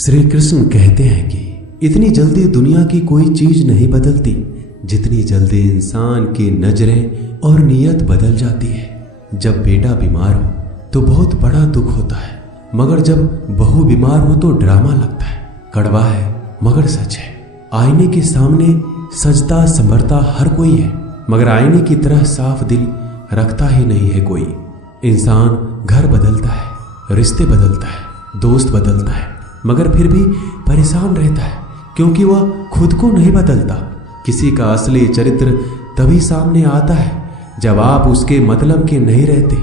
श्री कृष्ण कहते हैं कि इतनी जल्दी दुनिया की कोई चीज नहीं बदलती जितनी जल्दी इंसान की नजरें और नीयत बदल जाती है। जब बेटा बीमार हो तो बहुत बड़ा दुख होता है, मगर जब बहू बीमार हो तो ड्रामा लगता है। कड़वा है मगर सच है। आईने के सामने सजता संवरता हर कोई है, मगर आईने की तरह साफ दिल रखता ही नहीं है कोई। इंसान घर बदलता है, रिश्ते बदलता है, दोस्त बदलता है, मगर फिर भी परेशान रहता है क्योंकि वह खुद को नहीं बदलता। किसी का असली चरित्र तभी सामने आता है जब आप उसके मतलब के नहीं रहते।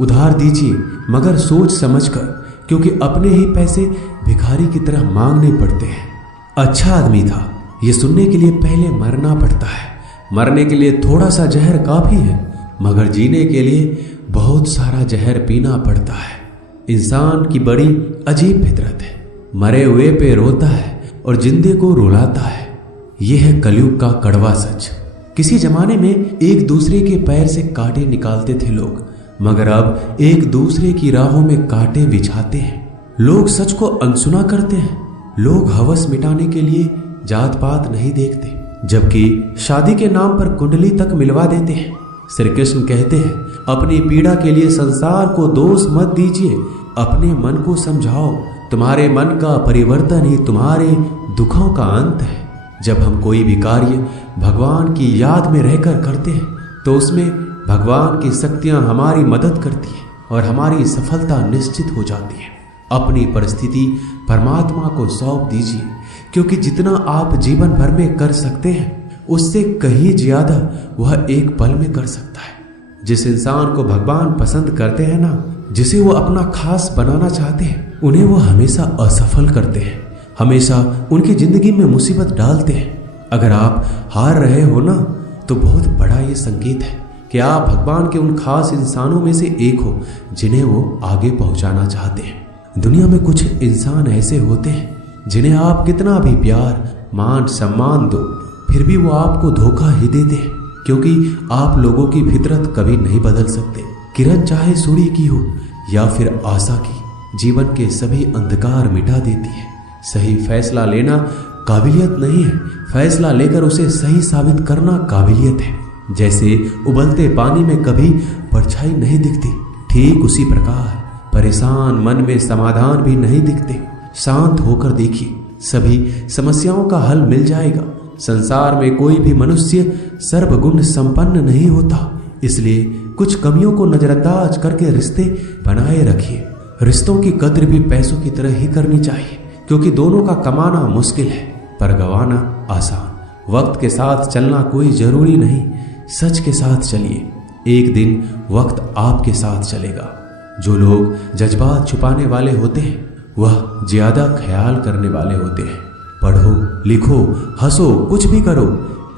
उधार दीजिए मगर सोच समझकर, क्योंकि अपने ही पैसे भिखारी की तरह मांगने पड़ते हैं। अच्छा आदमी था ये सुनने के लिए पहले मरना पड़ता है। मरने के लिए थोड़ा सा जहर काफी है, मगर जीने के लिए बहुत सारा जहर पीना पड़ता है। इंसान की बड़ी अजीब फितरत है, मरे हुए पे रोता है और जिंदे को रुलाता है। यह है कलयुग का कड़वा सच। किसी जमाने में एक दूसरे के पैर से कांटे निकालते थे लोग, मगर अब एक दूसरे की राहों में कांटे बिछाते हैं। लोग सच को अनसुना करते हैं। लोग हवस मिटाने के लिए जात पात नहीं देखते, जबकि शादी के नाम पर कुंडली तक मिलवा देते हैं। श्री कृष्ण कहते हैं अपनी पीड़ा के लिए संसार को दोष मत दीजिए, अपने मन को समझाओ। तुम्हारे मन का परिवर्तन ही तुम्हारे दुखों का अंत है। जब हम कोई भी कार्य भगवान की याद में रहकर करते हैं तो उसमें भगवान की शक्तियां हमारी मदद करती हैं और हमारी सफलता निश्चित हो जाती है। अपनी परिस्थिति परमात्मा को सौंप दीजिए, क्योंकि जितना आप जीवन भर में कर सकते हैं उससे कहीं ज्यादा वह एक पल में कर सकता है। जिस इंसान को भगवान पसंद करते हैं ना, जिसे वो अपना खास बनाना चाहते हैं, उन्हें वो हमेशा असफल करते हैं, हमेशा उनकी जिंदगी में मुसीबत डालते हैं। अगर आप हार रहे हो ना, तो बहुत बड़ा ये संकेत है कि आप भगवान के उन खास इंसानों में से एक हो जिन्हें वो आगे पहुंचाना चाहते हैं। दुनिया में कुछ इंसान ऐसे होते हैं जिन्हें आप कितना भी प्यार मान सम्मान दो, फिर भी वो आपको धोखा ही देते हैं, क्योंकि आप लोगों की फितरत कभी नहीं बदल सकते। किरण चाहे सूर्य की हो या फिर आशा की, जीवन के सभी अंधकार मिटा देती है। सही फैसला लेना काबिलियत नहीं है, फैसला लेकर उसे सही साबित करना काबिलियत है। जैसे उबलते पानी में कभी परछाई नहीं दिखती, ठीक उसी प्रकार परेशान मन में समाधान भी नहीं दिखते। शांत होकर देखिए, सभी समस्याओं का हल मिल जाएगा। संसार में कोई भी मनुष्य सर्वगुण संपन्न नहीं होता, इसलिए कुछ कमियों को नजरअंदाज करके रिश्ते बनाए रखिए। रिश्तों की कद्र भी पैसों की तरह ही करनी चाहिए, क्योंकि दोनों का कमाना मुश्किल है पर गंवाना आसान। वक्त के साथ चलना कोई जरूरी नहीं, सच के साथ चलिए, एक दिन वक्त आपके साथ चलेगा। जो लोग जज्बात छुपाने वाले होते हैं वह ज्यादा ख्याल करने वाले होते हैं। पढ़ो लिखो हंसो कुछ भी करो,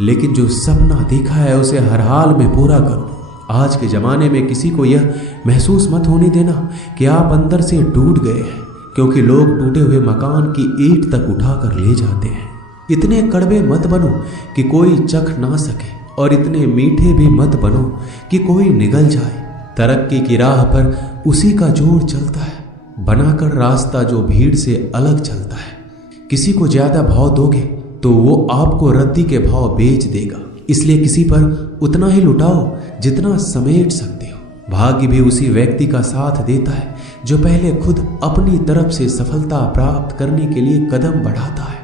लेकिन जो सपना देखा है उसे हर हाल में पूरा करो। आज के जमाने में किसी को यह महसूस मत होने देना कि आप अंदर से टूट गए हैं, क्योंकि लोग टूटे हुए मकान की ईंट तक उठाकर ले जाते हैं। इतने कड़वे मत बनो कि कोई चख ना सके, और इतने मीठे भी मत बनो कि कोई निगल जाए। तरक्की की राह पर उसी का जोर चलता है, बनाकर रास्ता जो भीड़ से अलग चलता है। किसी को ज्यादा भाव दोगे तो वो आपको रद्दी के भाव बेच देगा, इसलिए किसी पर उतना ही लुटाओ जितना समेट सकते हो। भाग्य भी उसी व्यक्ति का साथ देता है जो पहले खुद अपनी तरफ से सफलता प्राप्त करने के लिए कदम बढ़ाता है।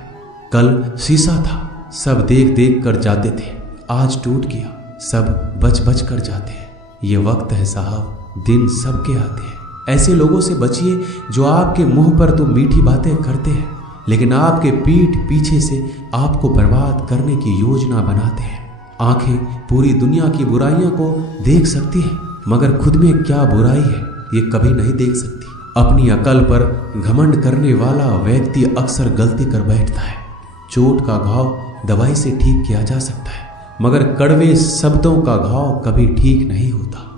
कल शीशा था, सब देख देख कर जाते थे, आज टूट गया, सब बच बच कर जाते हैं। ये वक्त है साहब, दिन सबके आते हैं। ऐसे लोगों से बचिए जो आपके मुंह पर तो मीठी बातें करते हैं, लेकिन आपके पीठ पीछे से आपको बर्बाद करने की योजना बनाते हैं। आंखें पूरी दुनिया की बुराइयों को देख सकती हैं, मगर खुद में क्या बुराई है ये कभी नहीं देख सकती। अपनी अकल पर घमंड करने वाला व्यक्ति अक्सर गलती कर बैठता है। चोट का घाव दवाई से ठीक किया जा सकता है, मगर कड़वे शब्दों का घाव कभी ठीक नहीं होता।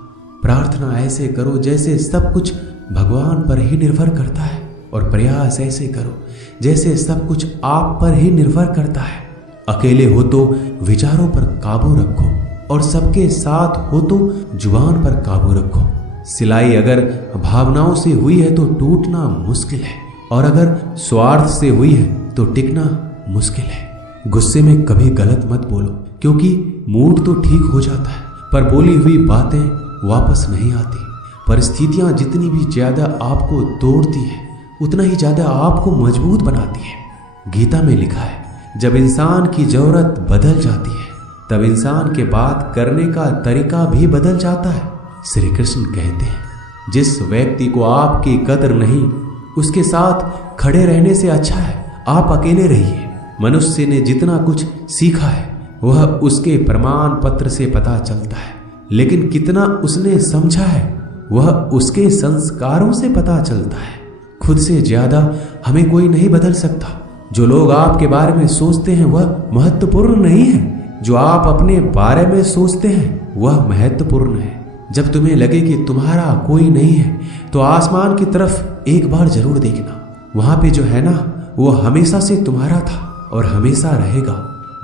प्रार्थना ऐसे करो जैसे सब कुछ भगवान पर ही निर्भर करता है, और प्रयास ऐसे करो जैसे सब कुछ आप पर ही निर्भर करता है। अकेले हो तो विचारों पर काबू रखो, और सबके साथ हो तो जुबान पर काबू रखो। सिलाई अगर भावनाओं से हुई है तो टूटना मुश्किल है, और अगर स्वार्थ से हुई है तो टिकना मुश्किल है। गुस्से में कभी गलत मत बोलो, क्योंकि मूड तो ठीक हो जाता है पर बोली हुई बातें वापस नहीं आती। परिस्थितियां जितनी भी ज्यादा आपको तोड़ती है उतना ही ज्यादा आपको मजबूत बनाती है। गीता में लिखा है, जब इंसान की जरूरत बदल जाती है तब इंसान के बात करने का तरीका भी बदल जाता है। श्री कृष्ण कहते हैं, जिस व्यक्ति को आपकी कदर नहीं उसके साथ खड़े रहने से अच्छा है आप अकेले रहिए। मनुष्य ने जितना कुछ सीखा है वह उसके प्रमाण पत्र से पता चलता है, लेकिन कितना उसने समझा है वह उसके संस्कारों से पता चलता है। खुद से ज्यादा हमें कोई नहीं बदल सकता। जो लोग आपके बारे में सोचते हैं वह महत्वपूर्ण नहीं है, जो आप अपने बारे में सोचते हैं वह महत्वपूर्ण है। जब तुम्हें लगे कि तुम्हारा कोई नहीं है तो आसमान की तरफ एक बार जरूर देखना। वहां पे जो है ना वो हमेशा से तुम्हारा था और हमेशा रहेगा।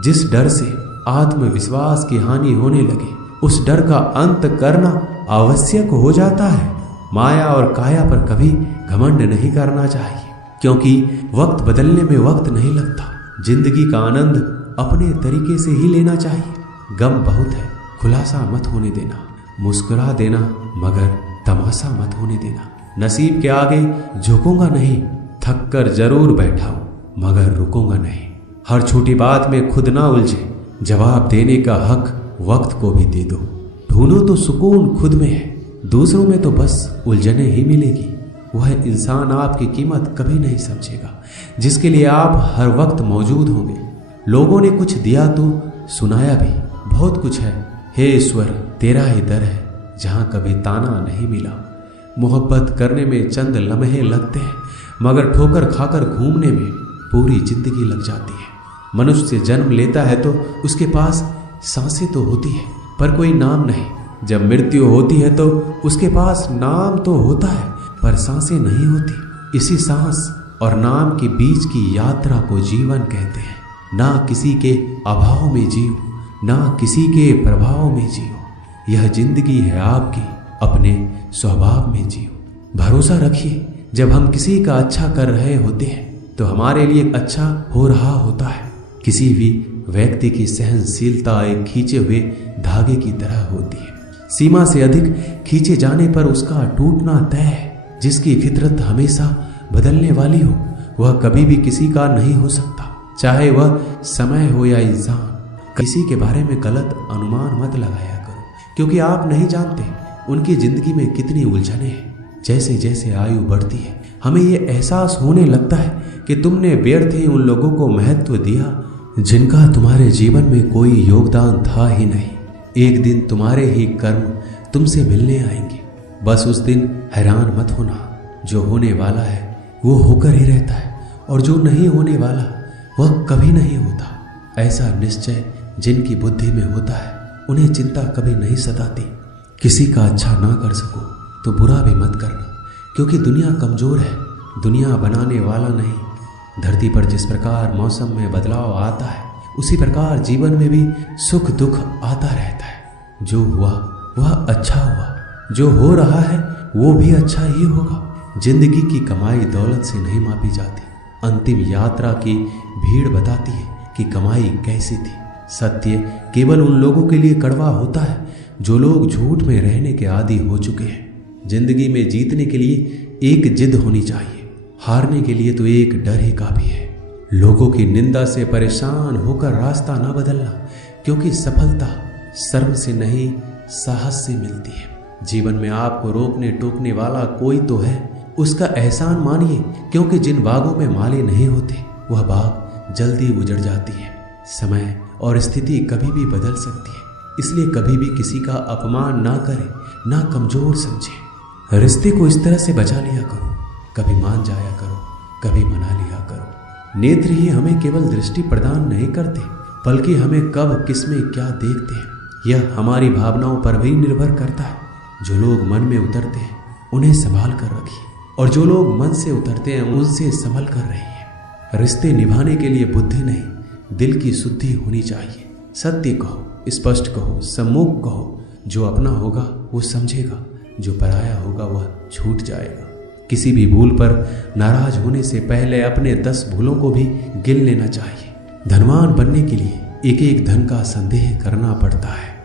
जिस डर से आत्मविश्वास की हानि होने लगे उस डर का अंत करना आवश्यक हो जाता है। माया और काया पर कभी घमंड नहीं करना चाहिए, क्योंकि वक्त बदलने में वक्त नहीं लगता। जिंदगी का आनंद अपने तरीके से ही लेना चाहिए। गम बहुत है, खुलासा मत होने देना। मुस्कुरा देना मगर तमाशा मत होने देना। नसीब के आगे झुकूंगा नहीं, थक कर जरूर बैठा हूं मगर रुकूंगा नहीं। हर छोटी बात में खुद ना उलझे, जवाब देने का हक वक्त को भी दे दो। ढूंढो तो सुकून खुद में है, दूसरों में तो बस उलझने ही मिलेगी। वह इंसान आपकी कीमत कभी नहीं समझेगा जिसके लिए आप हर वक्त मौजूद होंगे। लोगों ने कुछ दिया तो सुनाया भी, बहुत कुछ है। हे ईश्वर, तेरा ही दर है जहां कभी ताना नहीं मिला। मोहब्बत करने में चंद लम्हे लगते हैं मगर ठोकर खाकर घूमने में पूरी जिंदगी लग जाती है। मनुष्य जन्म लेता है तो उसके पास सांसें तो होती है पर कोई नाम नहीं। जब मृत्यु होती है तो उसके पास नाम तो होता है पर सांसें नहीं होती। इसी सांस और नाम के बीच की यात्रा को जीवन कहते हैं। ना किसी के अभाव में जियो, ना किसी के प्रभाव में जियो। यह जिंदगी है आपकी, अपने स्वभाव में जियो। भरोसा रखिए, जब हम किसी का अच्छा कर रहे होते हैं तो हमारे लिए अच्छा हो रहा होता है। किसी भी व्यक्ति की सहनशीलता एक खींचे हुए धागे की तरह होती है। सीमा से अधिक खींचे जाने पर उसका टूटना तय है। जिसकी फितरत हमेशा बदलने वाली हो वह कभी भी किसी का नहीं हो सकता, चाहे वह समय हो या इंसान। किसी के बारे में गलत अनुमान मत लगाया करो, क्योंकि आप नहीं जानते उनकी जिंदगी में कितनी उलझने हैं। जैसे जैसे आयु बढ़ती है हमें ये एहसास होने लगता है कि तुमने व्यर्थ ही उन लोगों को महत्व दिया जिनका तुम्हारे जीवन में कोई योगदान था ही नहीं। एक दिन तुम्हारे ही कर्म तुमसे मिलने आएंगे। बस उस दिन हैरान मत होना, जो होने वाला है वो होकर ही रहता है और जो नहीं होने वाला वह कभी नहीं होता। ऐसा निश्चय जिनकी बुद्धि में होता है उन्हें चिंता कभी नहीं सताती। किसी का अच्छा ना कर सको तो बुरा भी मत करना, क्योंकि दुनिया कमजोर है, दुनिया बनाने वाला नहीं। धरती पर जिस प्रकार मौसम में बदलाव आता है उसी प्रकार जीवन में भी सुख दुख आता रहता है। जो हुआ वह अच्छा हुआ, जो हो रहा है वो भी अच्छा ही होगा। जिंदगी की कमाई दौलत से नहीं मापी जाती। अंतिम यात्रा की भीड़ बताती है कि कमाई कैसी थी। सत्य केवल उन लोगों के लिए कड़वा होता है जो लोग झूठ में रहने के आदी हो चुके हैं। जिंदगी में जीतने के लिए एक जिद होनी चाहिए, हारने के लिए तो एक डर ही काफी है। लोगों की निंदा से परेशान होकर रास्ता ना बदलना, क्योंकि सफलता शर्म से नहीं साहस से मिलती है। जीवन में आपको रोकने टोकने वाला कोई तो है, उसका एहसान मानिए, क्योंकि जिन बागों में माली नहीं होते वह बाग जल्दी उजड़ जाती है। समय और स्थिति कभी भी बदल सकती है, इसलिए कभी भी किसी का अपमान ना करें, ना कमजोर समझे। रिश्ते को इस तरह से बचा लिया करो, कभी मान जाया करो, कभी मना लिया करो। नेत्र ही हमें केवल दृष्टि प्रदान नहीं करते, बल्कि हमें कब किसमें क्या देखते हैं यह हमारी भावनाओं पर भी निर्भर करता है। जो लोग मन में उतरते हैं उन्हें संभाल कर रखिए, और जो लोग मन से उतरते हैं उनसे संभल कर रहिए। रिश्ते निभाने के लिए बुद्धि नहीं, दिल की शुद्धि होनी चाहिए। सत्य कहो, स्पष्ट कहो, सम्मुख कहो। जो अपना होगा वो समझेगा, जो पराया होगा वह छूट जाएगा। किसी भी भूल पर नाराज होने से पहले अपने 10 भूलों को भी गिन लेना चाहिए। धनवान बनने के लिए एक एक धन का संदेह करना पड़ता है।